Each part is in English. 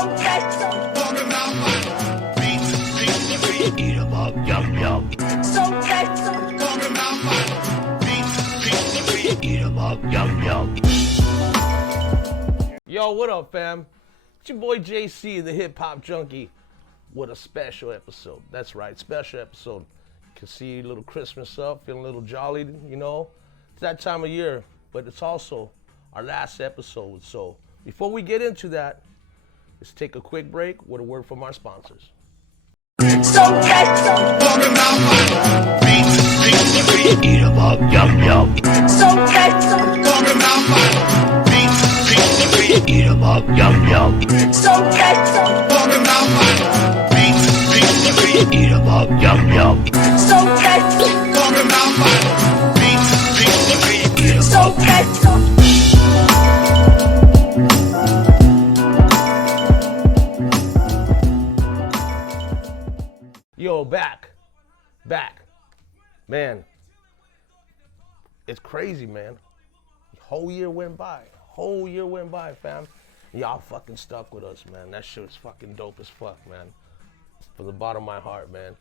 Eat 'em up, yum yum. Eat 'em up, yum yum. Yo, what up, fam? It's your boy JC, the hip hop junkie, with a special episode. That's right, special episode. You can see a little Christmas up, feeling a little jolly, you know. It's that time of year, but it's also our last episode. So before we get into that, let's take a quick break with a word from our sponsors. Eat 'em up, yum yum. Eat 'em up, yum yum. Eat 'em up, yum yum. Eat 'em up. Yo, back. Man, it's crazy, man. Whole year went by, fam. Y'all fucking stuck with us, man. That shit's fucking dope as fuck, man. From the bottom of my heart, man.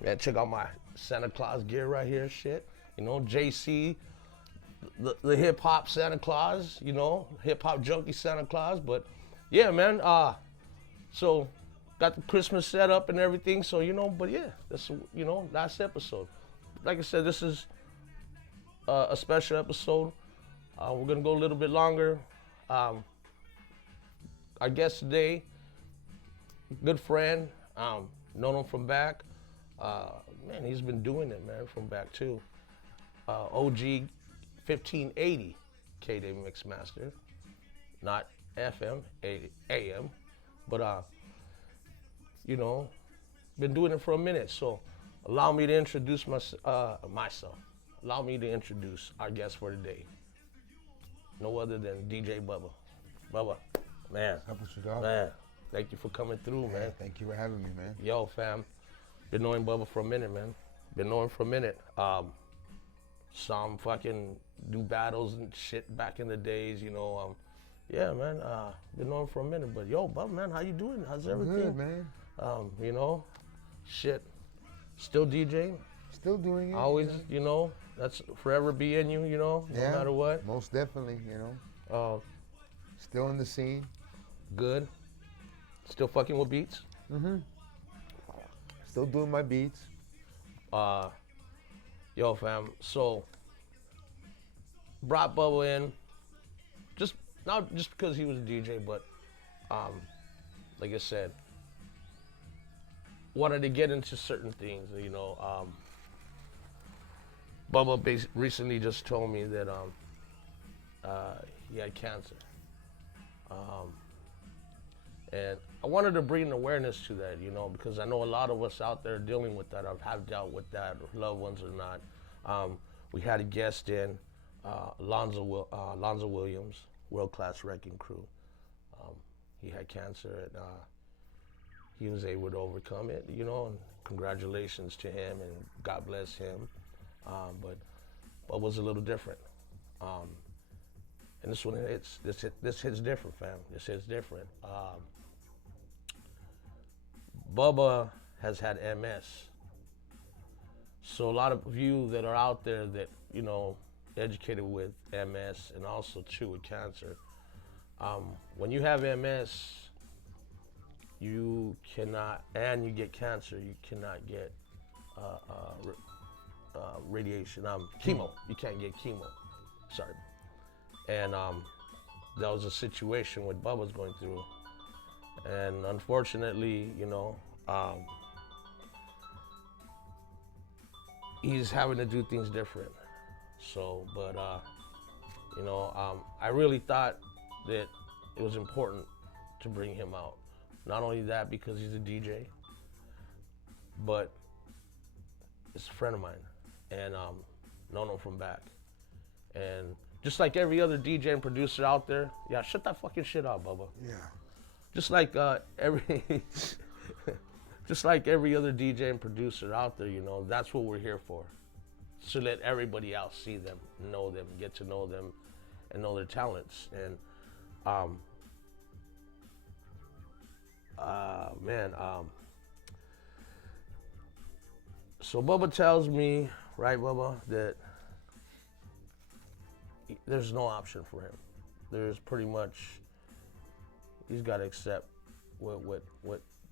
Man, check out my Santa Claus gear right here, shit. You know, JC, the hip hop Santa Claus, you know, hip hop junkie Santa Claus. But yeah, man, so got the Christmas set up and everything, so, you know, but yeah, this, you know, last episode. Like I said, this is a special episode. We're gonna go a little bit longer. Our guest today, good friend, known him from back. Man, he's been doing it, man, from back too. OG 1580 K-Day Mixmaster, not FM, AM, but you know, been doing it for a minute. So allow me to introduce myself. Allow me to introduce our guest for today. No other than DJ Bubba. Bubba, man. What's up with you, dog? Man, thank you for coming through, man. Thank you for having me, man. Yo, fam, been knowing Bubba for a minute, man. Been knowing for a minute. Saw him fucking do battles and shit back in the days, you know. Yeah, man, been knowing for a minute. But yo, Bubba, man, how you doing? How's everything? Good, man. You know, shit, still DJing. Still doing it. Always, you know, that's forever be in you, you know, no matter what. Most definitely, you know. Still in the scene. Good. Still fucking with beats. Still doing my beats. Yo, fam. So brought Bubba in, not just because he was a DJ, but like I said, wanted to get into certain things, you know. Bubba recently just told me that he had cancer. And I wanted to bring awareness to that, you know, because I know a lot of us out there dealing with that, or have dealt with that, or loved ones or not. We had a guest in, Alonzo Williams, World Class Wrecking Crew. He had cancer, and he was able to overcome it, you know, and congratulations to him, and God bless him. But was a little different. And this one hits, this hits different, fam. This hits different. Bubba has had MS. So a lot of you that are out there that, you know, educated with MS and also too with cancer, when you have MS, you cannot, and you get cancer, you cannot get radiation, chemo. You can't get chemo. Sorry. And that was a situation what Bubba was going through. And unfortunately, you know, he's having to do things different. So, but, you know, I really thought that it was important to bring him out. Not only that, because he's a DJ, but it's a friend of mine, and known him from back. And just like every other DJ and producer out there, yeah, shut that fucking shit out, Bubba. Yeah. Just like just like every other DJ and producer out there, you know, that's what we're here for. To let everybody else see them, know them, get to know them, and know their talents. And man, so Bubba tells me, right, Bubba, that there's no option for him. There's pretty much, he's got to accept what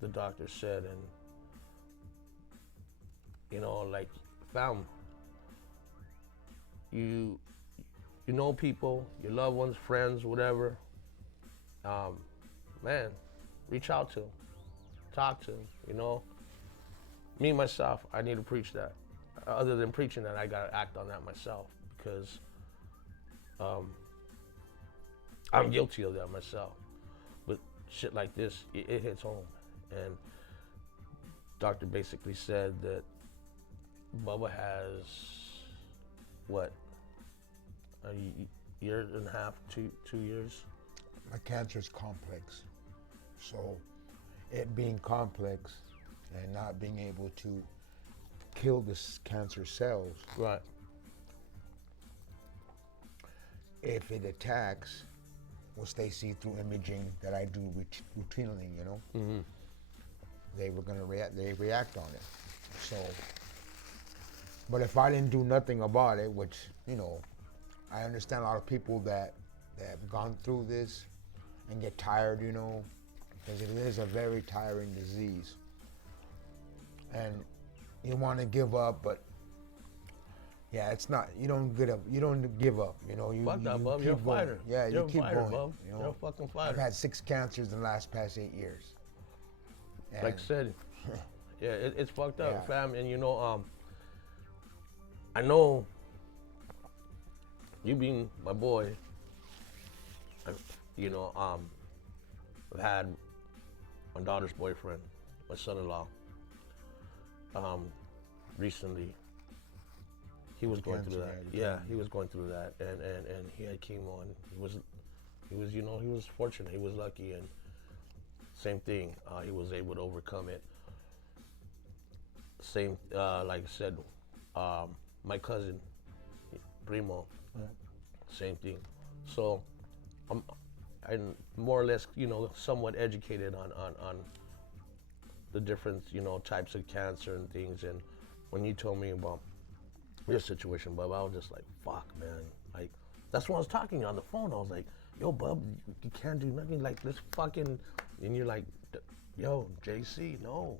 the doctor said, and you know, like, fam, you know people, your loved ones, friends, whatever, man, reach out to them, talk to them, you know. Me, myself, I need to preach that. Other than preaching that, I gotta act on that myself, because I'm guilty of that myself. But shit like this, it hits home. And doctor basically said that Bubba has, what, a year and a half, 2 years? My cancer's complex. So it being complex and not being able to kill this cancer cells, Right. if it attacks, which they see through imaging that I do routinely, you know, they were gonna react on it. So, but if I didn't do nothing about it, which, you know, I understand a lot of people that have gone through this and get tired, you know, because it is a very tiring disease. And you want to give up, but yeah, it's not. You don't give up. You don't give up. You know, you. Fuck that, you Bub. keep You're a going. fighter. Yeah, You're you a keep fighter, going. Bub. You know? You're a fucking fighter. I've had 6 cancers in the past 8 years. And Like I said, yeah, it's fucked up, Yeah. fam. And you know, I know you being my boy. You know, I've had my daughter's boyfriend, my son-in-law. Recently, he was going through that. Yeah, he was going through that, and he had chemo, and he was, you know, he was fortunate. He was lucky, and same thing. He was able to overcome it. Same, like I said, my cousin, Primo, same thing. So, I'm more or less, you know, somewhat educated on the different, you know, types of cancer and things. And when you told me about your situation, Bub, I was just like, fuck, man. Like, that's when I was talking on the phone. I was like, yo, Bub, you can't do nothing. Like, this fucking, and you're like, yo, JC, no.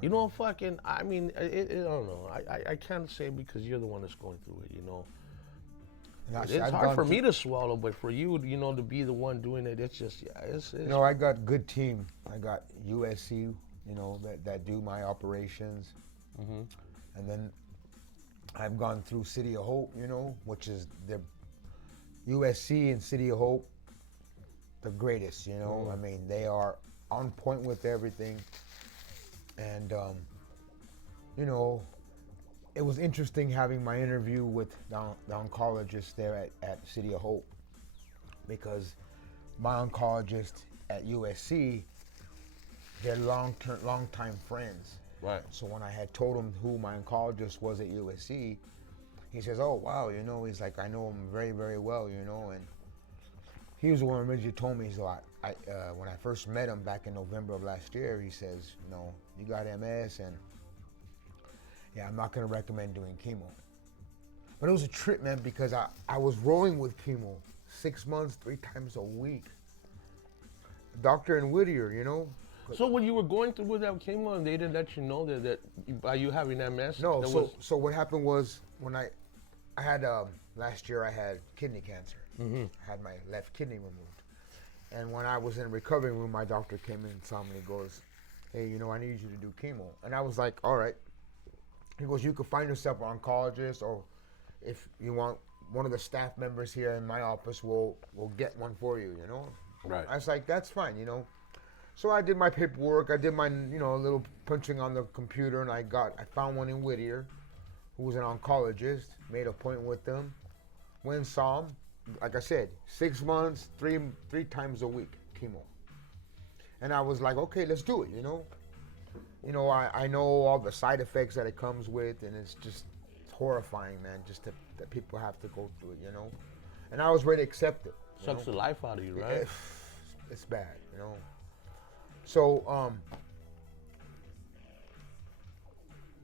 You know, fucking, I mean, I don't know. I can't say because you're the one that's going through it, you know. And It's hard for me to swallow, but for you, you know, to be the one doing it, it's just, yeah, it's You know, I got good team. I got USC, you know, that do my operations. And then I've gone through City of Hope, you know, which is the USC and City of Hope, the greatest, you know. I mean, they are on point with everything. And, you know, it was interesting having my interview with the oncologist there at City of Hope, because my oncologist at USC, they're long-time friends. right. So when I had told him who my oncologist was at USC, he says, oh, wow, you know, he's like, I know him very, very well, you know. And he was the one who originally told me, he's like, when I first met him back in November of last year, he says, you know, you got MS, and yeah, I'm not gonna recommend doing chemo. But it was a trip, man, because I was rolling with chemo 6 months, 3 times a week. Doctor in Whittier, you know. So when you were going through with that chemo, and they didn't let you know that by you having MS? No, so what happened was when I had last year I had kidney cancer. I had my left kidney removed, and when I was in the recovery room, my doctor came in and saw me. He goes, "Hey, you know, I need you to do chemo," and I was like, "All right." He goes, "You could find yourself an oncologist, or if you want, one of the staff members here in my office will get one for you, you know." Right. I was like, "That's fine, you know." So I did my paperwork. I did my, you know, little punching on the computer, and I found one in Whittier, who was an oncologist. Made an appointment with them. Went and saw him. Like I said, 6 months, three times a week chemo. And I was like, okay, let's do it. You know. You know, I know all the side effects that it comes with, and it's horrifying, man. Just that people have to go through it, you know. And I was ready to accept it. Sucks the life out of you, right? It's bad, you know. So,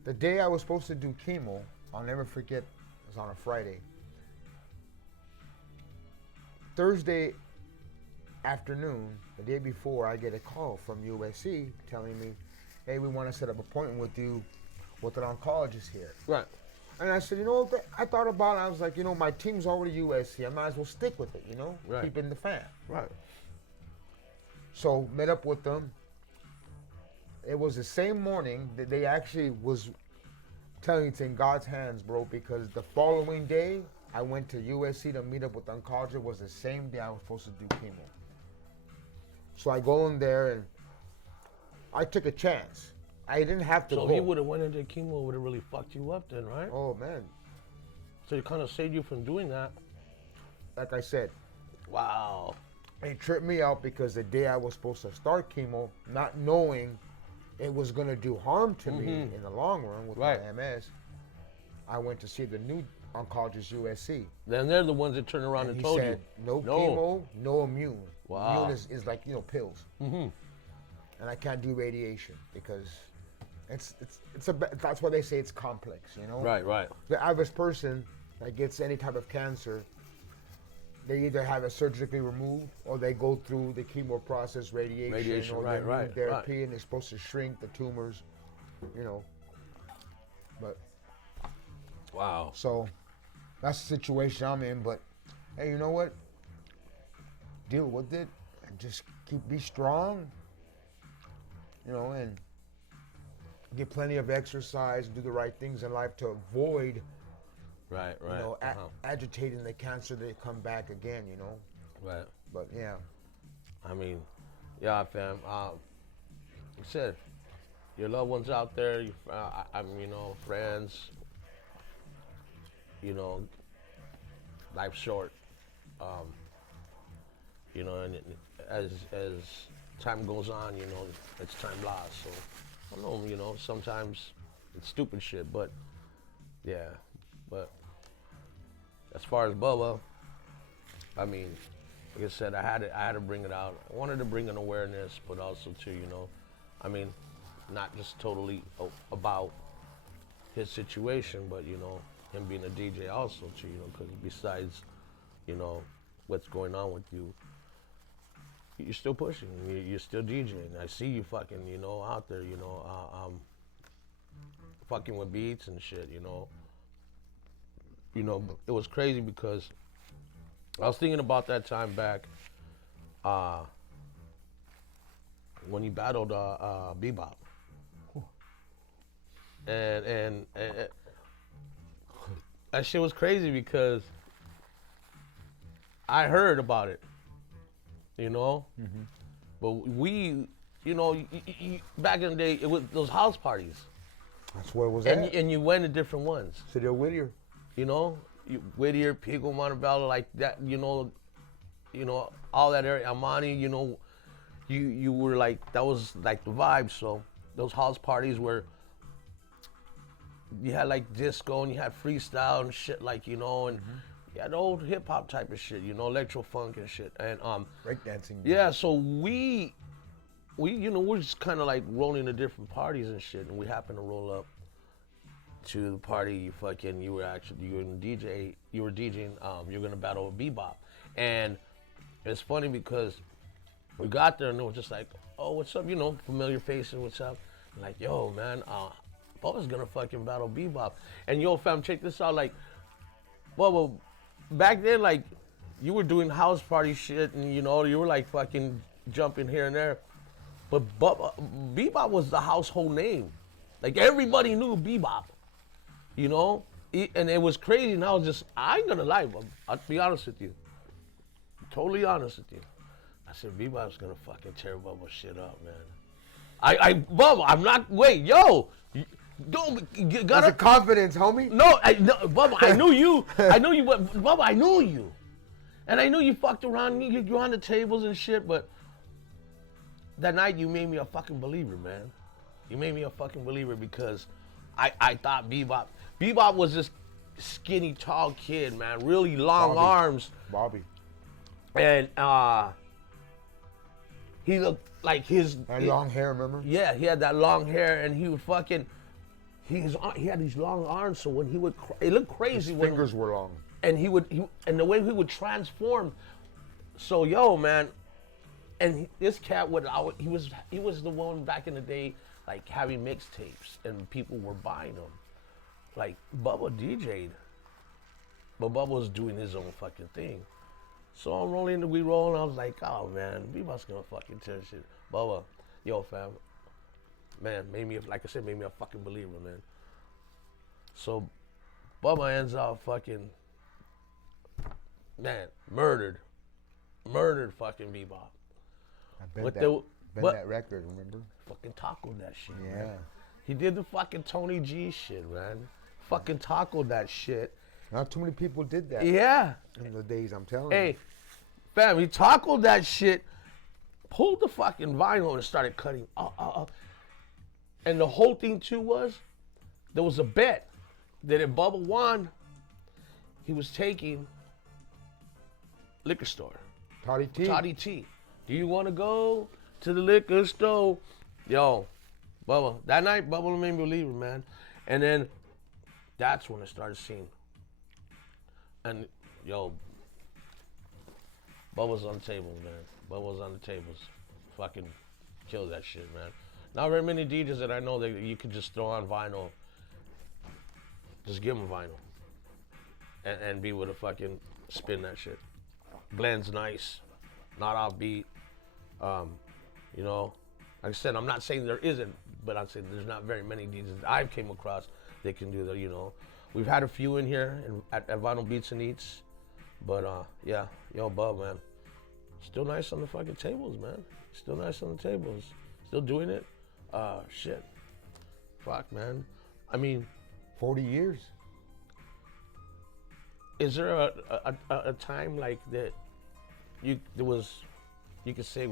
the day I was supposed to do chemo, I'll never forget, it was on a Friday. Thursday afternoon, the day before, I get a call from USC telling me, hey, we want to set up an appointment with you with an oncologist here. Right. And I said, you know, I thought about it. I was like, you know, my team's already USC. I might as well stick with it, you know, Right. keep it in the fan. Right. So met up with them. It was the same morning that they actually was telling me it's in God's hands, bro, because the following day, I went to USC to meet up with the oncologist. It was the same day I was supposed to do chemo. So I go in there and I took a chance. I didn't have to So go. if he would have went into chemo, it would have really fucked you up then, right? Oh, man. So it kind of saved you from doing that. Like I said, Wow. it tripped me out because the day I was supposed to start chemo, not knowing it was going to do harm to me in the long run with Right. my MS, I went to see the new oncologist, USC. Then they're the ones that turn around and He told said, you. no chemo, no immune. Wow. Immune is like, you know, pills. And I can't do radiation because that's why they say it's complex, you know? Right, right. The average person that gets any type of cancer, they either have it surgically removed or they go through the chemo process, radiation or right, the right, therapy, and they're supposed to shrink the tumors, you know. But Wow. so that's the situation I'm in. But hey, you know what? Deal with it and just be strong, you know, and get plenty of exercise, do the right things in life to avoid, Right, right. you know, agitating the cancer to come back again, you know. Right. But yeah, I mean, yeah, fam. Like I said, your loved ones out there, I mean, you know, friends, you know, life's short. You know, and as time goes on, you know, it's time lost. So, I don't know, you know, sometimes it's stupid shit, but yeah. But as far as Bubba, I mean, like I said, I had to bring it out. I wanted to bring an awareness, but also too, you know, I mean, not just totally about his situation, but you know, him being a DJ also too, you know, because besides, you know, what's going on with you, you're still pushing. You're still DJing. I see you fucking, you know, out there, you know, fucking with beats and shit, you know. You know, it was crazy because I was thinking about that time back when he battled Bebop. And that shit was crazy because I heard about it, you know? But we, you know, back in the day, it was those house parties. that's where it was And, at. and you went to different ones. City of Whittier. You know, Whittier, Pico, Montebello, like that. You know, all that area. Amani, you know, you were like, that was like the vibe. So those house parties where you had like disco and you had freestyle and shit, like, you know, and you had old hip hop type of shit, you know, electro funk and shit. And Breakdancing. yeah, so we you know, we're just kind of like rolling to different parties and shit, and we happened to roll up to the party. You were DJing, you're gonna battle a Bebop. And it's funny because we got there and it was just like, oh, what's up, you know, familiar faces, what's up? Like, yo, man, Bubba's gonna fucking battle Bebop. And yo, fam, check this out, like, well, back then, like, you were doing house party shit and, you know, you were like fucking jumping here and there. But Bebop was the household name. Like, everybody knew Bebop. You know, and it was crazy. And I ain't gonna lie, I'll be honest with you. Totally honest with you. I said, Bebop's gonna fucking tear Bubba shit up, man. Bubba, I'm not, wait, yo. Don't, you gotta. That's a confidence, homie. No, Bubba, I knew you. Bubba, I knew you. And I knew you fucked around, you on the tables and shit, but that night you made me a fucking believer, man. You made me a fucking believer because I thought Bebop was this skinny, tall kid, man, really long arms. Bobby. And he looked like his Had long hair, remember? Yeah, he had that long hair, and he would fucking. He had these long arms, so when he would, it looked crazy. His when, fingers were long. and and the way he would transform. So yo, man, and this cat would, he was the one back in the day, like having mixtapes, and people were buying them. Like Bubba DJ'd, but Bubba was doing his own fucking thing. So I'm rolling, we roll, and I was like, oh man, we must gonna fucking tell shit. Bubba, yo fam, man, made me, like I said, made me a fucking believer, man. So Bubba ends up fucking, man, murdered fucking Bebop. I bet With that record, remember? Fucking tacoed that shit, Yeah. man. He did the fucking Tony G shit, man. Fucking tacoed that shit. Not too many people did that Yeah. in the days, I'm telling Hey, you. fam, he tackled that shit, pulled the fucking vinyl and started cutting. And the whole thing too was, there was a bet that if Bubba won, he was taking liquor store. Toddy T. Toddy T. Do you want to go to the liquor store? Yo, Bubba. That night, Bubba made me believe it, man. And then that's when I started seeing. And yo, Bubba's on the table, man. Bubba's on the tables. Fucking kill that shit, man. Not very many DJs that I know that you could just throw on vinyl. Just give them vinyl. And be able to fucking spin that shit. Blends nice. Not offbeat. You know, like I said, I'm not saying there isn't, but I'm saying there's not very many DJs that I've came across that can do that, you know. We've had a few in here at Vinyl Beats and Eats, but yeah, yo, Bub, man, still nice on the fucking tables, man. Still nice on the tables. Still doing it. Shit. Fuck, man. I mean, 40 years. is there a time like that you could say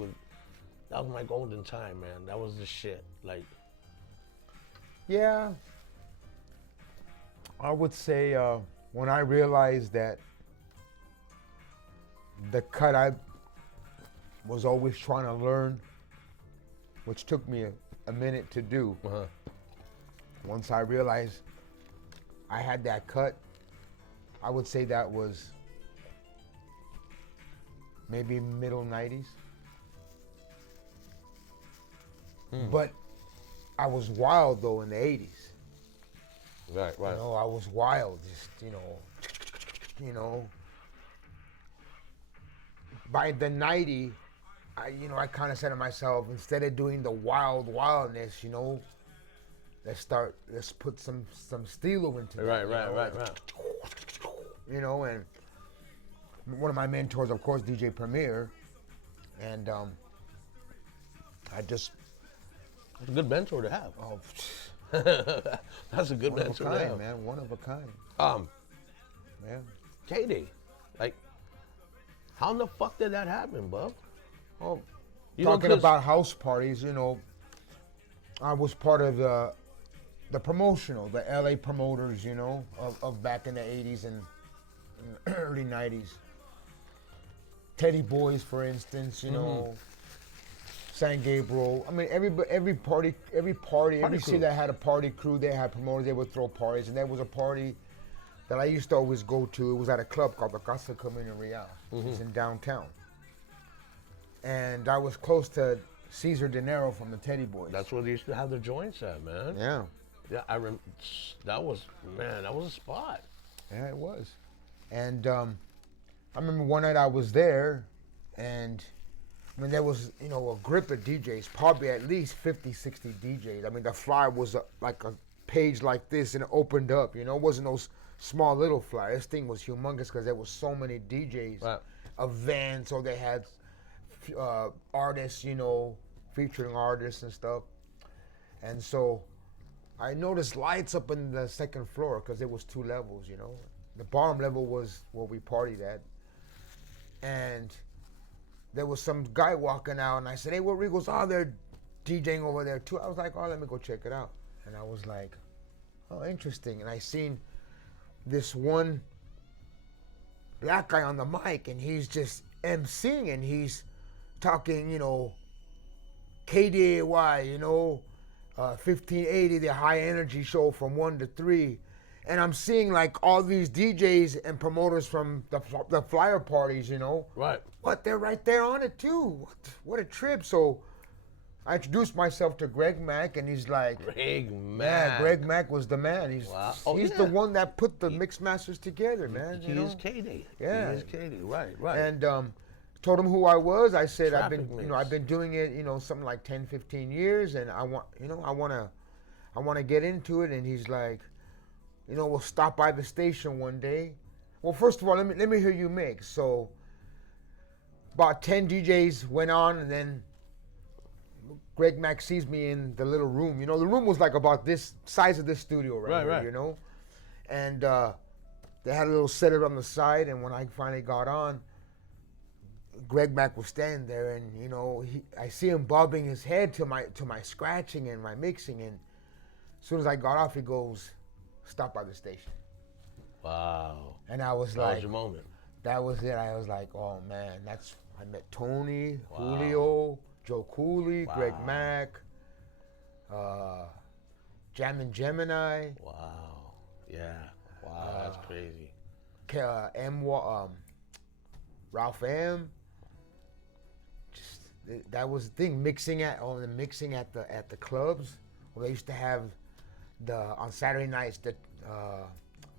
that was my golden time, man. That was the shit. Like, Yeah. I would say when I realized that the cut I was always trying to learn, which took me a minute to do, once I realized I had that cut, I would say that was maybe middle 90s. But I was wild though in the 80s. right. You know, I was wild, just, you know. By the 90, I kind of said to myself, instead of doing the wildness, you know, let's put some stilo into that. Right. You know, and one of my mentors, of course, DJ Premier, and I just, It's a good mentor to have. oh, That's a good one of a mentor to kind, have. man, one of a kind. Yeah. K-Day, like, how in the fuck did that happen, bub? Oh, Talking about house parties, you know, I was part of the promotional, the LA promoters, you know, of back in the 80s and early 90s. Teddy Boys, for instance, you know, San Gabriel. I mean, every party, every crew. city that had a party crew, they had promoters, they would throw parties. And there was a party that I used to always go to. It was at a club called the Casa Camino Real. It's in downtown. And I was close to Cesar De Niro from the Teddy Boys. That's where they used to have their joints at, man. Yeah. Yeah, that was a spot. Yeah, it was. And I remember one night I was there, and I mean, there was, you know, a grip of DJs, probably at least 50, 60 DJs. I mean, the flyer was like a page like this, and it opened up, you know. It wasn't those small little flyers. This thing was humongous because there was so many DJs, Right. events, or they had artists, you know, featuring artists and stuff. And so I noticed lights up in the second floor because there was 2 levels, you know. The bottom level was where we partied at. And there was some guy walking out, and I said, hey, where he goes, oh, they're DJing over there too. I was like, oh, let me go check it out. And I was like, oh, interesting. And I seen this one black guy on the mic, and he's just emceeing, and he's talking, you know, KDAY, you know, 1580, the high energy show from 1 to 3. And I'm seeing like all these DJs and promoters from the flyer parties, you know. Right. But they're right there on it too. What a trip. So I introduced myself to Greg Mack, and he's like, Greg Mack. yeah, Greg Mack was the man. He's he's the one that put the mix masters together, man. He is KD. Yeah. He is KD. Right. And told him who I was. I said Traffic I've been doing it, you know, something like 10, 15 years, and I want to get into it. And he's like, you know, we'll stop by the station one day. Well, first of all, let me hear you mix. So about 10 DJs went on, and then Greg Mack sees me in the little room. You know, the room was like about this size of this studio right here, you know. And they had a little setup on the side, and when I finally got on, Greg Mack was standing there, and you know, I see him bobbing his head to my scratching and my mixing, and as soon as I got off, he goes, "Stop by the station." Wow. And I was That like, was your moment. that was it. I was like, oh man, I met Tony, Julio, Joe Cooley, Greg Mack, Jammin' Gemini. Wow. Yeah. Wow, that's crazy. Ralph M. Just that was the thing. Mixing at the clubs. Well, they used to have on Saturday nights the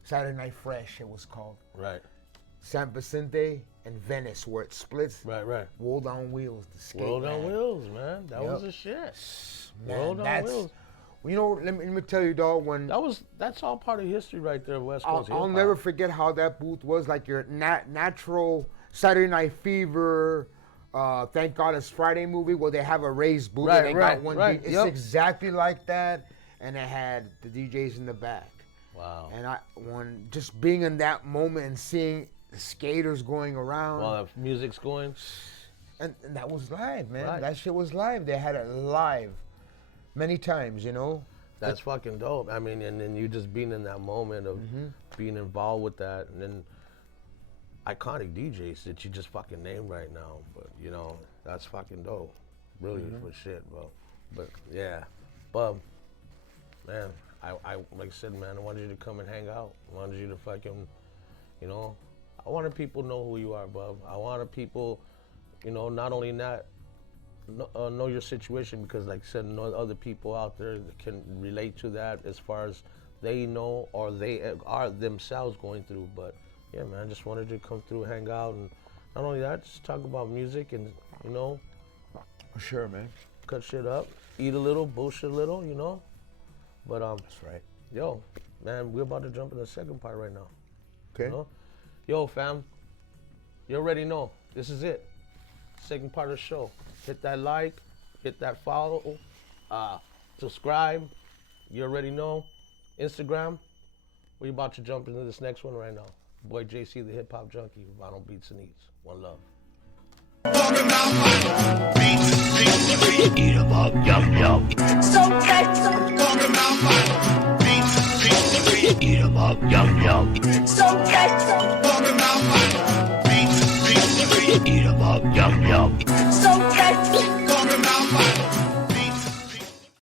Saturday Night Fresh. It was called. Right. San Vicente and Venice, where it splits. Right. World on Wheels. The skate, World man. on Wheels, man. That was a shit. Man, World on Wheels. You know, let me tell you, dog. That's all part of history right there, West Coast. I'll never forget how that booth was like your natural Saturday Night Fever. Thank God It's Friday movie where they have a raised booth and they got one. It's exactly like that, and it had the DJs in the back. Wow. And just being in that moment and seeing the skaters going around. While the music's going. And that was live, man. Right. That shit was live. They had it live many times, you know. That's fucking dope. I mean, and then you just being in that moment of being involved with that, and then iconic DJs that you just fucking named right now. But you know, that's fucking dope. Really for shit, bro. But yeah, Bub, man, I like I said, man, I wanted you to come and hang out. I wanted you to fucking, you know, I wanted people to know who you are, Bub. I wanted people, you know, not only that, know your situation, because like I said, know other people out there that can relate to that as far as they know or they are themselves going through. But yeah, man, I just wanted you to come through, hang out, and not only that, just talk about music and, you know, Sure, man. cut shit up, eat a little, bullshit a little, you know. But That's right. yo, man, we're about to jump in the second part right now. Okay. You know? Yo, fam, you already know. This is it. Second part of the show. Hit that like, hit that follow, subscribe. You already know. Instagram. We're about to jump into this next one right now. Boy JC, the hip hop junkie, Vinyl Beats and Eats. One love. Eat 'em up, yum yum. So catchy, Eat 'em up, yum yum. so catchy, Eat 'em up, yum yum. so catchy.